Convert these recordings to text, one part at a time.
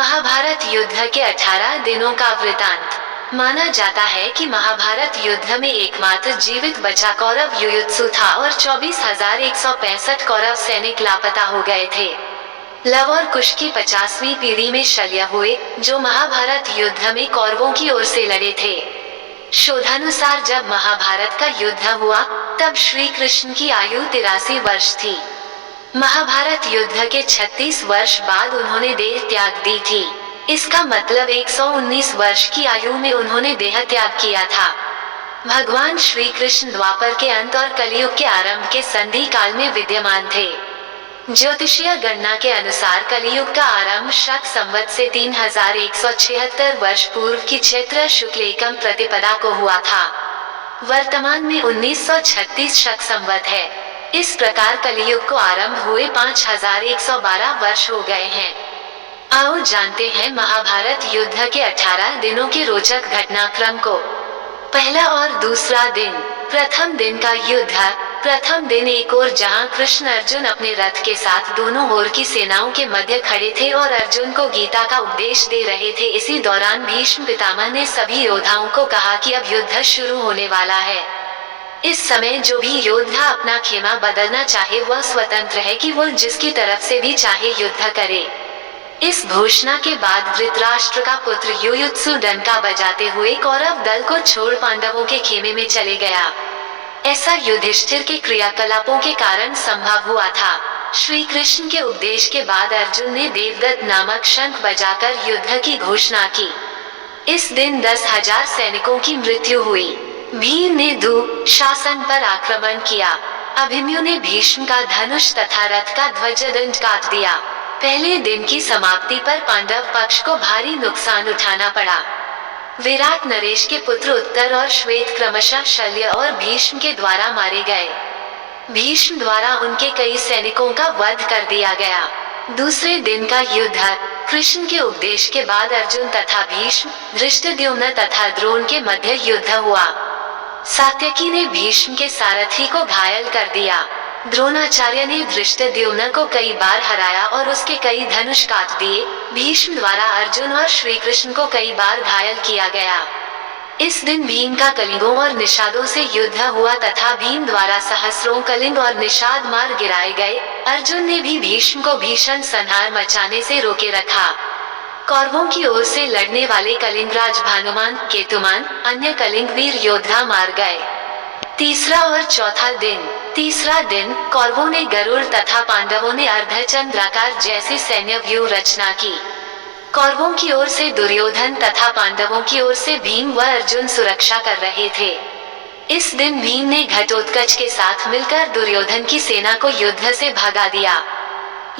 महाभारत युद्ध के 18 दिनों का वृतांत। माना जाता है कि महाभारत युद्ध में एकमात्र जीवित बचा कौरव युयुत्सु था और 24,165 कौरव सैनिक लापता हो गए थे। लव और कुश की 50वीं पीढ़ी में शल्य हुए, जो महाभारत युद्ध में कौरवों की ओर से लड़े थे। शोधानुसार जब महाभारत का युद्ध हुआ, तब श्री कृष्ण की आयु 83 वर्ष थी। महाभारत युद्ध के 36 वर्ष बाद उन्होंने देह त्याग दी थी। इसका मतलब 119 वर्ष की आयु में उन्होंने देह त्याग किया था। भगवान श्री कृष्ण द्वापर के अंत और कलयुग के आरंभ के संधि काल में विद्यमान थे। ज्योतिषीय गणना के अनुसार कलयुग का आरंभ शक संवत से 3176 वर्ष पूर्व की चैत्र शुक्ल एकम प्रतिपदा को हुआ था। वर्तमान में 1936 शक संवत है। इस प्रकार कलयुग को आरंभ हुए 5112 वर्ष हो गए हैं। आओ जानते हैं महाभारत युद्ध के 18 दिनों के रोचक घटनाक्रम को। पहला और दूसरा दिन। प्रथम दिन का युद्ध। प्रथम दिन एक ओर जहां कृष्ण अर्जुन अपने रथ के साथ दोनों ओर की सेनाओं के मध्य खड़े थे और अर्जुन को गीता का उपदेश दे रहे थे, इसी दौरान भीष्म पितामह ने सभी योद्धाओं को कहा कि अब युद्ध शुरू होने वाला है। इस समय जो भी योद्धा अपना खेमा बदलना चाहे वह स्वतंत्र है कि वो जिसकी तरफ से भी चाहे युद्ध करे। इस घोषणा के बाद धृतराष्ट्र का पुत्र युयुत्सु डंका बजाते हुए कौरव दल को छोड़ पांडवों के खेमे में चले गया। ऐसा युधिष्ठिर के क्रियाकलापों के कारण संभव हुआ था। श्री कृष्ण के उपदेश के बाद अर्जुन ने देवदत्त नामक शंख बजाकर युद्ध की घोषणा की। इस दिन 10,000 सैनिकों की मृत्यु हुई। भीम ने दुःशासन पर आक्रमण किया। अभिमन्यु ने भीष्म का धनुष तथा रथ का ध्वजदंड काट दिया। पहले दिन की समाप्ति पर पांडव पक्ष को भारी नुकसान उठाना पड़ा। विराट नरेश के पुत्र उत्तर और श्वेत क्रमशः शल्य और भीष्म के द्वारा मारे गए। भीष्म द्वारा उनके कई सैनिकों का वध कर दिया गया। दूसरे दिन का युद्ध। कृष्ण के उपदेश के बाद अर्जुन तथा भीष्म, धृष्टद्युम्न तथा द्रोण के मध्य युद्ध हुआ। सात्यकी ने भीष्म के सारथी को घायल कर दिया। द्रोणाचार्य ने धृष्टद्युम्न को कई बार हराया और उसके कई धनुष काट दिए। भीष्म द्वारा अर्जुन और श्री कृष्ण को कई बार घायल किया गया। इस दिन भीम का कलिंगों और निषादों से युद्ध हुआ तथा भीम द्वारा सहस्रों कलिंग और निषाद मार गिराए गए। अर्जुन ने भी भीष्म को भीषण संहार मचाने से रोके रखा। कौरवों की ओर से लड़ने वाले कलिंगराज भानुमान, केतुमान, अन्य कलिंग वीर योद्धा मार गए। तीसरा और चौथा दिन। तीसरा दिन कौरवों ने गरुड़ तथा पांडवों ने अर्धचंद्राकार जैसी सैन्य व्यूह रचना की। कौरवों की ओर से दुर्योधन तथा पांडवों की ओर से भीम व अर्जुन सुरक्षा कर रहे थे। इस दिन भीम ने घटोत्कच के साथ मिलकर दुर्योधन की सेना को युद्ध से भगा दिया।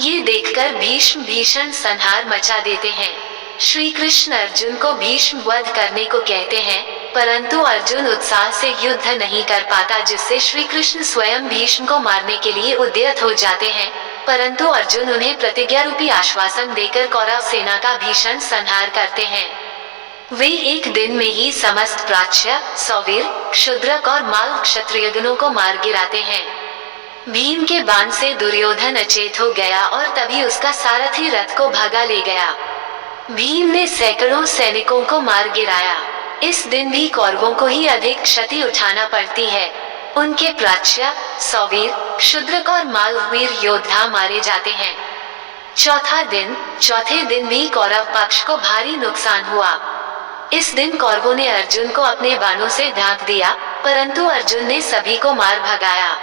ये देखकर भीष्म भीषण संहार मचा देते हैं। श्री कृष्ण अर्जुन को भीष्म वध करने को कहते हैं, परंतु अर्जुन उत्साह से युद्ध नहीं कर पाता, जिससे श्री कृष्ण स्वयं भीष्म को मारने के लिए उद्यत हो जाते हैं, परंतु अर्जुन उन्हें प्रतिज्ञा रूपी आश्वासन देकर कौरव सेना का भीषण संहार करते हैं। वे एक दिन में ही समस्त प्राच्य, सौवीर, क्षुद्रक और माल क्षत्रियगणों को मार गिराते हैं। भीम के बाण से दुर्योधन अचेत हो गया और तभी उसका सारथी रथ को भगा ले गया। भीम ने सैकड़ों सैनिकों को मार गिराया। इस दिन भी कौरवों को ही अधिक क्षति उठाना पड़ती है। उनके प्राच्य, सौवीर, क्षुद्रक और मालवीर योद्धा मारे जाते हैं। चौथा दिन। चौथे दिन भी कौरव पक्ष को भारी नुकसान हुआ। इस दिन कौरवों ने अर्जुन को अपने बाणों से ढांक दिया, परंतु अर्जुन ने सभी को मार भगाया।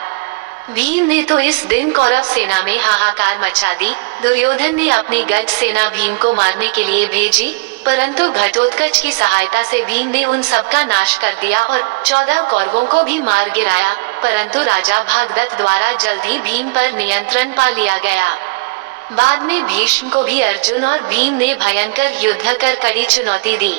भीम ने तो इस दिन कौरव सेना में हाहाकार मचा दी। दुर्योधन ने अपनी गज सेना भीम को मारने के लिए भेजी, परंतु घटोत्कच की सहायता से भीम ने उन सबका नाश कर दिया और 14 कौरवों को भी मार गिराया, परंतु राजा भागदत्त द्वारा जल्द ही भीम पर नियंत्रण पा लिया गया। बाद में भीष्म को भी अर्जुन और भीम ने भयंकर युद्ध कर कड़ी चुनौती दी।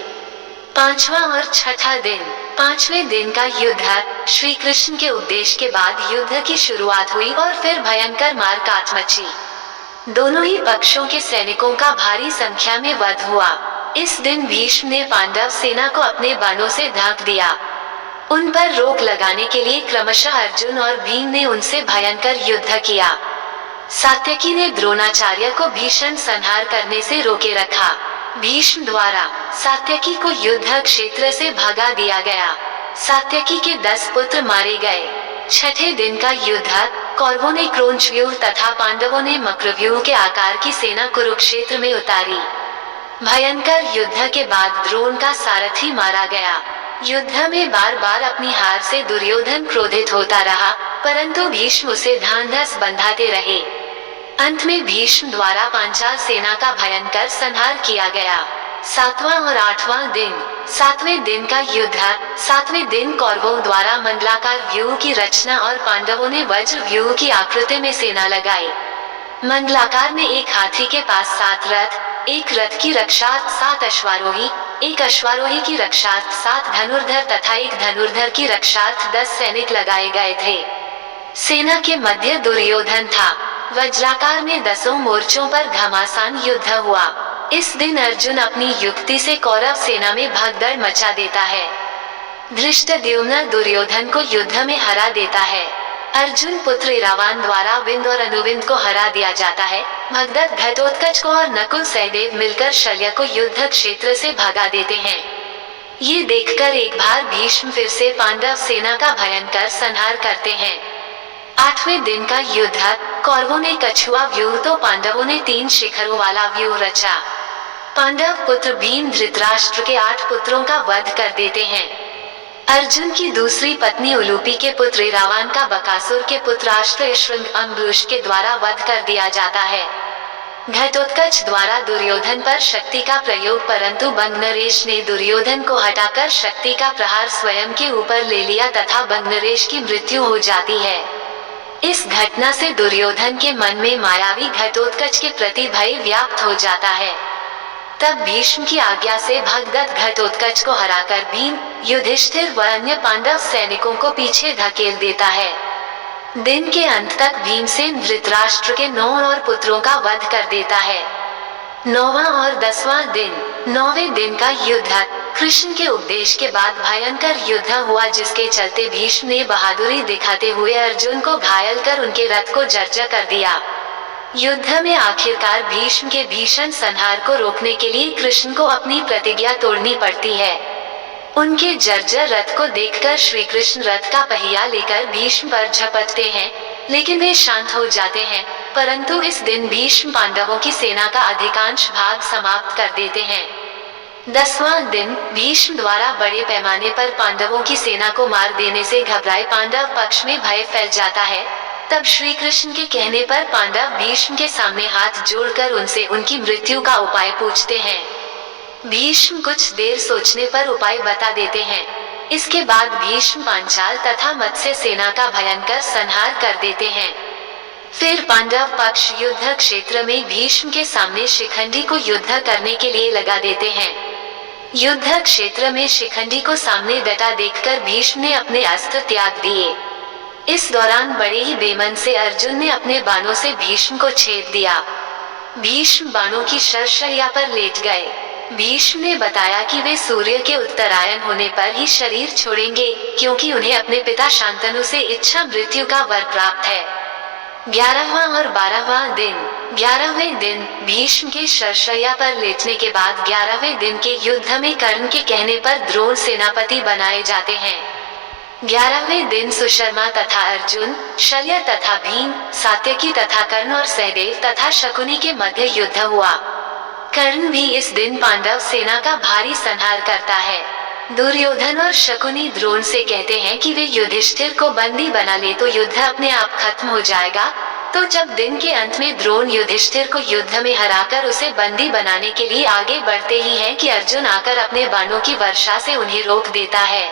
पांचवा और छठा दिन। पांचवें दिन का युद्ध। श्री कृष्ण के उपदेश के बाद युद्ध की शुरुआत हुई और फिर भयंकर मार काट मची। दोनों ही पक्षों के सैनिकों का भारी संख्या में वध हुआ। इस दिन भीष्म ने पांडव सेना को अपने बाणों से ढांक दिया। उन पर रोक लगाने के लिए क्रमशः अर्जुन और भीम ने उनसे भयंकर युद्ध किया। सात्यकी ने द्रोणाचार्य को भीषण संहार करने से रोके रखा। भीष्म द्वारा सात्यकी को युद्ध क्षेत्र से भगा दिया गया। सात्यकी के 10 पुत्र मारे गए। छठे दिन का युद्ध, कौरवों ने क्रौंचव्यूह तथा पांडवों ने मक्रव्यूह के आकार की सेना कुरुक्षेत्र में उतारी। भयंकर युद्ध के बाद द्रोण का सारथी मारा गया। युद्ध में बार बार अपनी हार से दुर्योधन क्रोधित होता रहा, परंतु भीष्म उसे ढांढस बंधाते रहे। अंत में भीष्म द्वारा पांचाल सेना का भयंकर संहार किया गया। 7वां और 8वां दिन। 7वें दिन का युद्ध। 7वें दिन कौरवों द्वारा मंडलाकार व्यूह की रचना और पांडवों ने वज्र व्यूह की आकृति में सेना लगाई। मंडलाकार में एक हाथी के पास 7 रथ, एक रथ की रक्षार्थ 7 अश्वारोही, एक अश्वारोही की रक्षार्थ 7 धनुर्धर तथा एक धनुर्धर की रक्षार्थ 10 सैनिक लगाए गए थे। सेना के मध्य दुर्योधन था। वज्राकार में 10 मोर्चों पर घमासान युद्ध हुआ। इस दिन अर्जुन अपनी युक्ति से कौरव सेना में भगदड़ मचा देता है। धृष्टद्युम्न दुर्योधन को युद्ध में हरा देता है। अर्जुन पुत्र इरावान द्वारा विंद और अनुविंद को हरा दिया जाता है। भगदत्त घटोत्कच को और नकुल सहदेव मिलकर शल्य को युद्ध क्षेत्र से भगा देते हैं। ये देखकर एक बार भीष्म फिर से पांडव सेना का भयंकर संहार करते हैं। 8वें दिन का युद्ध। कौरवों ने कछुआ व्यूह तो पांडवों ने 3 शिखरों वाला व्यूह रचा। पांडव पुत्र भीम धृतराष्ट्र के 8 पुत्रों का वध कर देते हैं। अर्जुन की दूसरी पत्नी उलूपी के पुत्र इरावान का बकासुर के पुत्र अश्वशृंग अम्बुश के द्वारा वध कर दिया जाता है। घटोत्कच द्वारा दुर्योधन पर शक्ति का प्रयोग, परंतु बंगनरेश ने दुर्योधन को हटाकर शक्ति का प्रहार स्वयं के ऊपर ले लिया तथा बंगनरेश की मृत्यु हो जाती है। इस घटना से दुर्योधन के मन में मायावी घटोत्कच के प्रति भय व्याप्त हो जाता है। तब भीष्म की आज्ञा से भगदत्त घटोत्कच को हराकर भीम, युधिष्ठिर व अन्य पांडव सैनिकों को पीछे धकेल देता है। दिन के अंत तक भीमसेन धृतराष्ट्र के 9 और पुत्रों का वध कर देता है। 9वां और 10वां दिन। 9वें दिन का युद्ध। कृष्ण के उपदेश के बाद भयंकर युद्ध हुआ, जिसके चलते भीष्म ने बहादुरी दिखाते हुए अर्जुन को घायल कर उनके रथ को जर्जर कर दिया। युद्ध में आखिरकार भीष्म के भीषण संहार को रोकने के लिए कृष्ण को अपनी प्रतिज्ञा तोड़नी पड़ती है। उनके जर्जर रथ को देखकर श्री कृष्ण रथ का पहिया लेकर भीष्म पर झपटते हैं, लेकिन वे शांत हो जाते हैं। परंतु इस दिन भीष्म पांडवों की सेना का अधिकांश भाग समाप्त कर देते हैं। 10वां दिन। भीष्म द्वारा बड़े पैमाने पर पांडवों की सेना को मार देने से घबराए पांडव पक्ष में भय फैल जाता है। तब श्री कृष्ण के कहने पर पांडव भीष्म के सामने हाथ जोड़कर उनसे उनकी मृत्यु का उपाय पूछते हैं। भीष्म कुछ देर सोचने पर उपाय बता देते हैं। इसके बाद भीष्म पांचाल तथा मत्स्य सेना का भयंकर संहार कर देते हैं। फिर पांडव पक्ष युद्ध क्षेत्र में भीष्म के सामने शिखंडी को युद्ध करने के लिए लगा देते हैं। युद्ध क्षेत्र में शिखंडी को सामने डटा देखकर भीष्म ने अपने अस्त्र त्याग दिए। इस दौरान बड़े ही बेमन से अर्जुन ने अपने बाणों से भीष्म को छेद दिया। भीष्म बाणों की शरशैया पर लेट गए। भीष्म ने बताया कि वे सूर्य के उत्तरायण होने पर ही शरीर छोड़ेंगे, क्योंकि उन्हें अपने पिता शांतनु से इच्छा मृत्यु का वर प्राप्त है। 11वां और 12वां दिन। 11वें दिन। भीष्म के शरशैया पर लेटने के बाद 11वें दिन के युद्ध में कर्ण के कहने पर द्रोण सेनापति बनाए जाते हैं। 11वें दिन सुशर्मा तथा अर्जुन, शल्य तथा भीम, सात्यकी तथा कर्ण और सहदेव तथा शकुनी के मध्य युद्ध हुआ। कर्ण भी इस दिन पांडव सेना का भारी संहार करता है। दुर्योधन और शकुनी द्रोण से कहते हैं कि वे युधिष्ठिर को बंदी बना ले तो युद्ध अपने आप खत्म हो जाएगा। तो जब दिन के अंत में द्रोण युधिष्ठिर को युद्ध में हराकर उसे बंदी बनाने के लिए आगे बढ़ते ही हैं कि अर्जुन आकर अपने बाणों की वर्षा से उन्हें रोक देता है।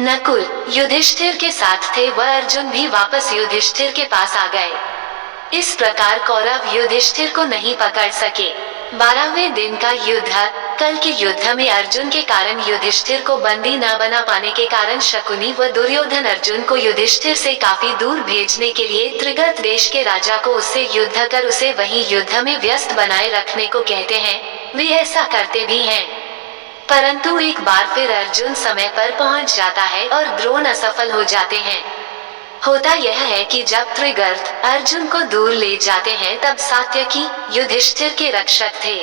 नकुल युधिष्ठिर के साथ थे, वह अर्जुन भी वापस युधिष्ठिर के पास आ गए। इस प्रकार कौरव युधिष्ठिर को नहीं पकड़ सके। 12वें दिन का युद्ध। कल के युद्ध में अर्जुन के कारण युधिष्ठिर को बंदी न बना पाने के कारण शकुनी व दुर्योधन अर्जुन को युधिष्ठिर से काफी दूर भेजने के लिए त्रिगत देश के राजा को उससे युद्ध कर उसे वहीं युद्ध में व्यस्त बनाए रखने को कहते हैं। वे ऐसा करते भी हैं, परंतु एक बार फिर अर्जुन समय पर पहुंच जाता है और द्रोण असफल हो जाते हैं। होता यह है कि जब त्रिगर्त अर्जुन को दूर ले जाते हैं तब सात्यकी युधिष्ठिर के रक्षक थे।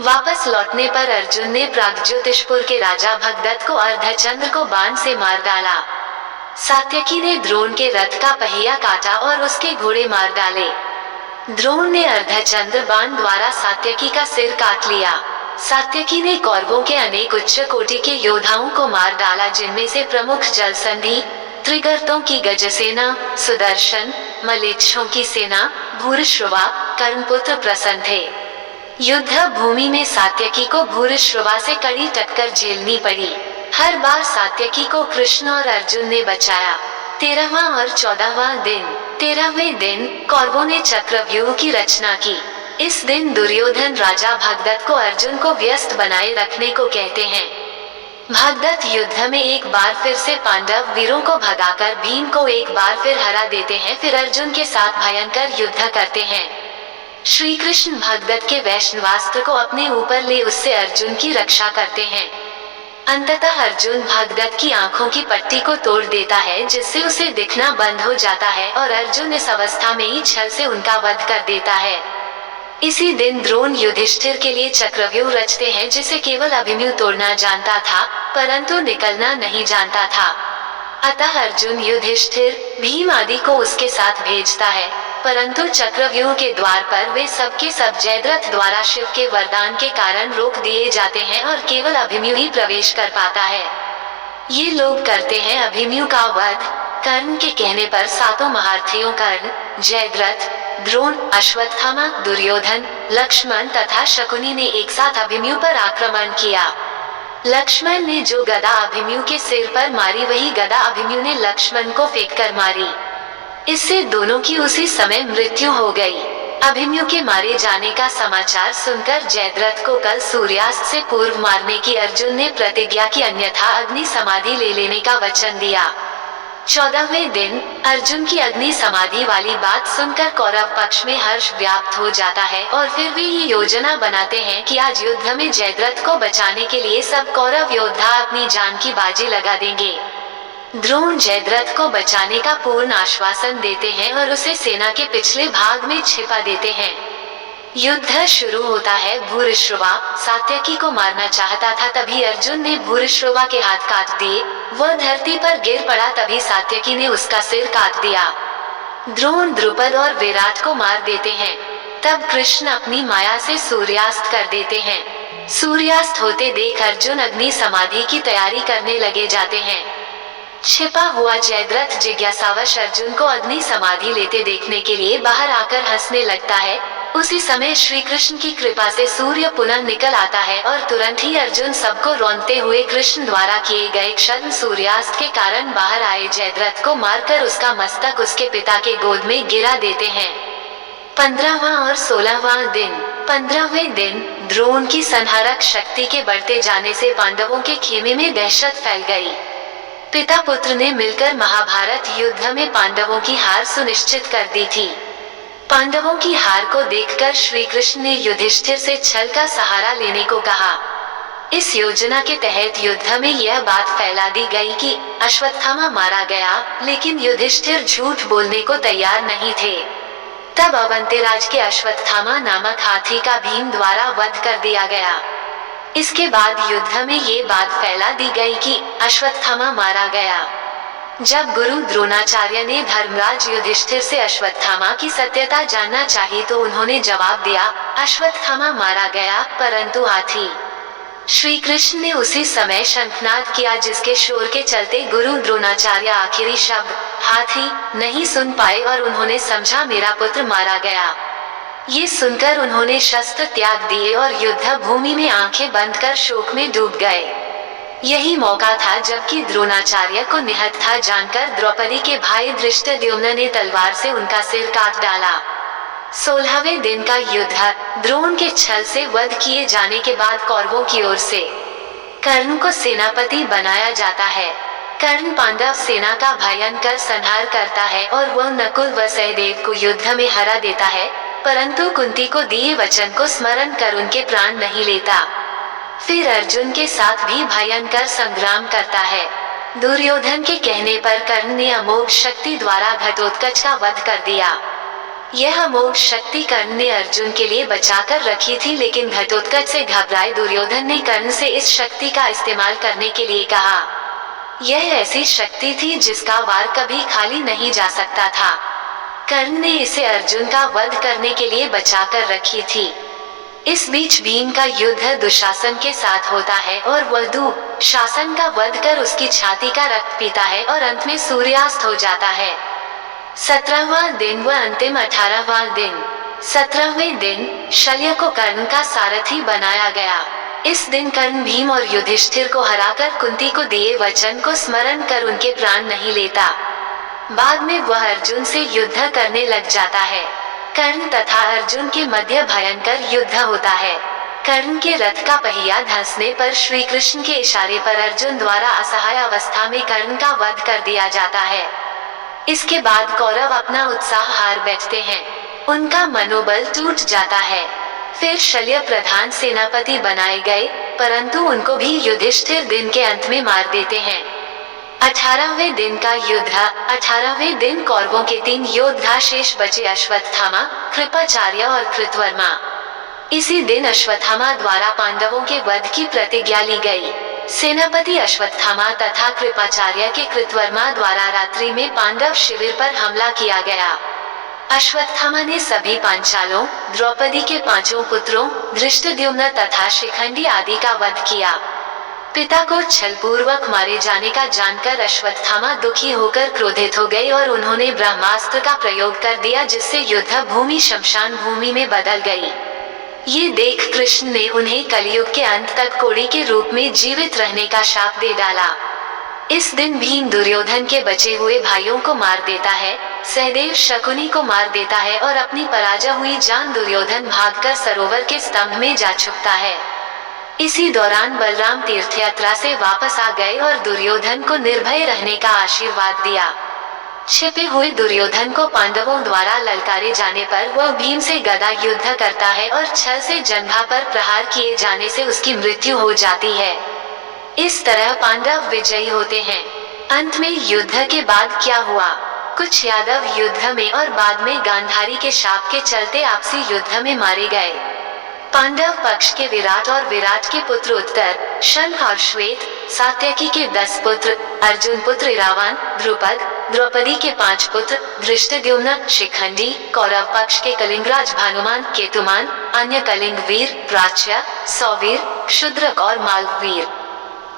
वापस लौटने पर अर्जुन ने प्रागज्योतिषपुर के राजा भगदत्त को अर्धचंद्र को बाण से मार डाला। सात्यकी ने द्रोण के रथ का पहिया काटा और उसके घोड़े मार डाले। द्रोण ने अर्धचंद्र बाण द्वारा सात्यकी का सिर काट लिया। सात्यकी ने कौरवों के अनेक उच्च कोटि के योद्धाओं को मार डाला, जिनमें से प्रमुख जलसंधि, त्रिगर्तों की गजसेना, सुदर्शन, मलेच्छों की सेना, भूरिश्रवा, कर्णपुत्र प्रसन्न थे। युद्ध भूमि में सात्यकी को भूरिश्रवा से कड़ी टक्कर झेलनी पड़ी। हर बार सात्यकी को कृष्ण और अर्जुन ने बचाया। 13वां और 14वां दिन। 13वें दिन कौरवों ने चक्रव्यूह की रचना की। इस दिन दुर्योधन राजा भगदत्त को अर्जुन को व्यस्त बनाए रखने को कहते हैं। भगदत्त युद्ध में एक बार फिर से पांडव वीरों को भगाकर भीम को एक बार फिर हरा देते हैं। फिर अर्जुन के साथ भयंकर युद्ध करते हैं। श्री कृष्ण भगदत्त के वैष्णवास्त्र को अपने ऊपर ले उससे अर्जुन की रक्षा करते हैं। अंततः अर्जुन भगदत्त की आंखों की पट्टी को तोड़ देता है, जिससे उसे दिखना बंद हो जाता है और अर्जुन इस अवस्था में ही छल से उनका वध कर देता है। इसी दिन द्रोण युधिष्ठिर के लिए चक्रव्यूह रचते हैं, जिसे केवल अभिमन्यु तोड़ना जानता था, परंतु निकलना नहीं जानता था। अतः अर्जुन युधिष्ठिर, भीम आदि को उसके साथ भेजता है, परंतु चक्रव्यूह के द्वार पर वे सबके सब जयद्रथ द्वारा शिव के वरदान के कारण रोक दिए जाते हैं और केवल अभिमन्यु ही प्रवेश कर पाता है। ये लोग करते हैं अभिमन्यु का वध। कर्ण के कहने पर सातों महारथियों कर्ण, जयद्रथ, द्रोण, अश्वत्थामा, दुर्योधन, लक्ष्मण तथा शकुनी ने एक साथ अभिमन्यु पर आक्रमण किया। लक्ष्मण ने जो गदा अभिमन्यु के सिर पर मारी, वही गदा अभिमन्यु ने लक्ष्मण को फेंककर मारी। इससे दोनों की उसी समय मृत्यु हो गई। अभिमन्यु के मारे जाने का समाचार सुनकर जयद्रथ को कल सूर्यास्त से पूर्व मारने की अर्जुन ने प्रतिज्ञा की, अन्यथा अग्नि समाधि ले लेने का वचन दिया। 14वें दिन अर्जुन की अग्नि समाधि वाली बात सुनकर कौरव पक्ष में हर्ष व्याप्त हो जाता है और फिर वे ये योजना बनाते हैं कि आज युद्ध में जयद्रथ को बचाने के लिए सब कौरव योद्धा अपनी जान की बाजी लगा देंगे। द्रोण जयद्रथ को बचाने का पूर्ण आश्वासन देते हैं और उसे सेना के पिछले भाग में छिपा देते हैं। युद्ध शुरू होता है। भूरिश्रवा सात्यकी को मारना चाहता था, तभी अर्जुन ने भूरिश्रवा के हाथ काट दिए। वह धरती पर गिर पड़ा, तभी सात्यकी ने उसका सिर काट दिया। द्रोण द्रुपद और विराट को मार देते हैं। तब कृष्ण अपनी माया से सूर्यास्त कर देते हैं। सूर्यास्त होते देख अर्जुन अग्नि समाधि की तैयारी करने लगे जाते हैं। छिपा हुआ जयद्रथ जिज्ञासावश अर्जुन को अग्नि समाधि लेते देखने के लिए बाहर आकर हंसने लगता है। उसी समय श्री कृष्ण की कृपा से सूर्य पुनः निकल आता है और तुरंत ही अर्जुन सबको रौंदते हुए कृष्ण द्वारा किए गए क्षण सूर्यास्त के कारण बाहर आए जयद्रथ को मारकर उसका मस्तक उसके पिता के गोद में गिरा देते हैं। 15वां और 16वां दिन। 15वें दिन द्रोण की संहारक शक्ति के बढ़ते जाने से पांडवों के खेमे में दहशत फैल गई। पिता पुत्र ने मिलकर महाभारत युद्ध में पांडवों की हार सुनिश्चित कर दी थी। पांडवों की हार को देखकर श्री कृष्ण ने युधिष्ठिर से छल का सहारा लेने को कहा। इस योजना के तहत युद्ध में यह बात फैला दी गई कि अश्वत्थामा मारा गया, लेकिन युधिष्ठिर झूठ बोलने को तैयार नहीं थे। तब अवंतिराज के अश्वत्थामा नामक हाथी का भीम द्वारा वध कर दिया गया। इसके बाद युद्ध में ये बात फैला दी गई कि अश्वत्थामा मारा गया। जब गुरु द्रोणाचार्य ने धर्मराज युधिष्ठिर से अश्वत्थामा की सत्यता जानना चाही, तो उन्होंने जवाब दिया, अश्वत्थामा मारा गया, परंतु हाथी। श्री कृष्ण ने उसी समय शंखनाद किया, जिसके शोर के चलते गुरु द्रोणाचार्य आखिरी शब्द हाथी नहीं सुन पाए और उन्होंने समझा मेरा पुत्र मारा गया। ये सुनकर उन्होंने शस्त्र त्याग दिए और युद्ध भूमि में आंखें बंद कर शोक में डूब गए। यही मौका था जबकि द्रोणाचार्य को निहत्था जानकर द्रौपदी के भाई धृष्टद्युम्न ने तलवार से उनका सिर काट डाला। 16वें दिन का युद्ध। द्रोण के छल से वध किए जाने के बाद कौरवों की ओर से कर्ण को सेनापति बनाया जाता है। कर्ण पांडव सेना का भयंकर संहार करता है और वह नकुल व सहदेव को युद्ध में हरा देता है, परंतु कुंती को दिए वचन को स्मरण कर उनके प्राण नहीं लेता। फिर अर्जुन के साथ भी भयंकर संग्राम करता है। दुर्योधन के कहने पर कर्ण ने अमोघ शक्ति द्वारा घटोत्कच का वध कर दिया। यह अमोघ शक्ति कर्ण ने अर्जुन के लिए बचाकर रखी थी, लेकिन घटोत्कच से घबराए दुर्योधन ने कर्ण से इस शक्ति का इस्तेमाल करने के लिए कहा। यह ऐसी शक्ति थी जिसका वार कभी खाली नहीं जा सकता था। कर्ण ने इसे अर्जुन का वध करने के लिए बचाकर रखी थी। इस बीच भीम का युद्ध दुशासन के साथ होता है और वह दुशासन का वध कर उसकी छाती का रक्त पीता है और अंत में सूर्यास्त हो जाता है। 17वां दिन व अंतिम 18वां दिन। 17वें दिन शल्य को कर्ण का सारथी बनाया गया। इस दिन कर्ण भीम और युधिष्ठिर को हराकर कुंती को दिए वचन को स्मरण कर उनके प्राण नहीं लेता। बाद में वह अर्जुन से युद्ध करने लग जाता है। कर्ण तथा अर्जुन के मध्य भयंकर युद्ध होता है। कर्ण के रथ का पहिया धंसने पर श्री कृष्ण के इशारे पर अर्जुन द्वारा असहाय अवस्था में कर्ण का वध कर दिया जाता है। इसके बाद कौरव अपना उत्साह हार बैठते हैं। उनका मनोबल टूट जाता है। फिर शल्य प्रधान सेनापति बनाए गए, परंतु उनको भी युधिष्ठिर दिन के अंत में मार देते हैं। 18वें दिन का युद्ध। 18वें दिन कौरवों के 3 योद्धा शेष बचे, अश्वत्थामा, कृपाचार्य और कृतवर्मा। इसी दिन अश्वत्थामा द्वारा पांडवों के वध की प्रतिज्ञा ली गई। सेनापति अश्वत्थामा तथा कृपाचार्य के कृतवर्मा द्वारा रात्रि में पांडव शिविर पर हमला किया गया। अश्वत्थामा ने सभी पांचालों, द्रौपदी के 5 पुत्रों, धृष्टद्युम्न तथा शिखंडी आदि का वध किया। पिता को छलपूर्वक मारे जाने का जानकर अश्वत्थामा दुखी होकर क्रोधित हो गए और उन्होंने ब्रह्मास्त्र का प्रयोग कर दिया, जिससे युद्ध भूमि शमशान भूमि में बदल गई। ये देख कृष्ण ने उन्हें कलयुग के अंत तक कोड़ी के रूप में जीवित रहने का शाप दे डाला। इस दिन भीम दुर्योधन के बचे हुए भाइयों को मार देता है, सहदेव शकुनी को मार देता है और अपनी पराजय हुई जान दुर्योधन भागकर सरोवर के स्तंभ में जा छुपता है। इसी दौरान बलराम तीर्थयात्रा से वापस आ गए और दुर्योधन को निर्भय रहने का आशीर्वाद दिया। छिपे हुए दुर्योधन को पांडवों द्वारा ललकारे जाने पर वह भीम से गदा युद्ध करता है और छल से जंघा पर प्रहार किए जाने से उसकी मृत्यु हो जाती है। इस तरह पांडव विजयी होते हैं। अंत में युद्ध के बाद क्या हुआ? कुछ यादव युद्ध में और बाद में गांधारी के शाप के चलते आपसी युद्ध में मारे गए। पांडव पक्ष के विराट और विराट के पुत्र उत्तर, शल्य और श्वेत, सात्यकी के 10 पुत्र, अर्जुन पुत्र इरावान, द्रुपद, द्रौपदी के 5 पुत्र, धृष्टद्युम्न, शिखंडी, कौरव पक्ष के कलिंगराज भानुमान, केतुमान, अन्य कलिंग वीर, प्राच्य, सौवीर, क्षुद्रक और मालवीर।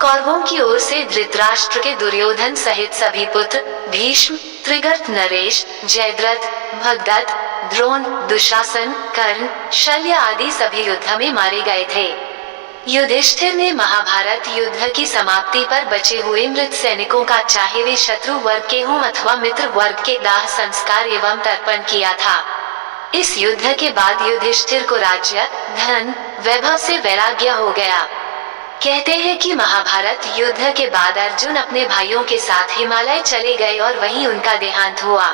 कौरवों की ओर से धृतराष्ट्र के दुर्योधन सहित सभी पुत्र, भीष्म, त्रिगर्त, नरेश, जयद्रथ, भगदत्त, द्रोण, दुशासन, कर्ण, शल्य आदि सभी युद्ध में मारे गए थे। युधिष्ठिर ने महाभारत युद्ध की समाप्ति पर बचे हुए मृत सैनिकों का, चाहे वे शत्रु वर्ग के हों अथवा मित्र वर्ग के, दाह संस्कार एवं तर्पण किया था। इस युद्ध के बाद युधिष्ठिर को राज्य, धन, वैभव से वैराग्य हो गया। कहते हैं कि महाभारत युद्ध के बाद अर्जुन अपने भाइयों के साथ हिमालय चले गए और वहीं उनका देहांत हुआ।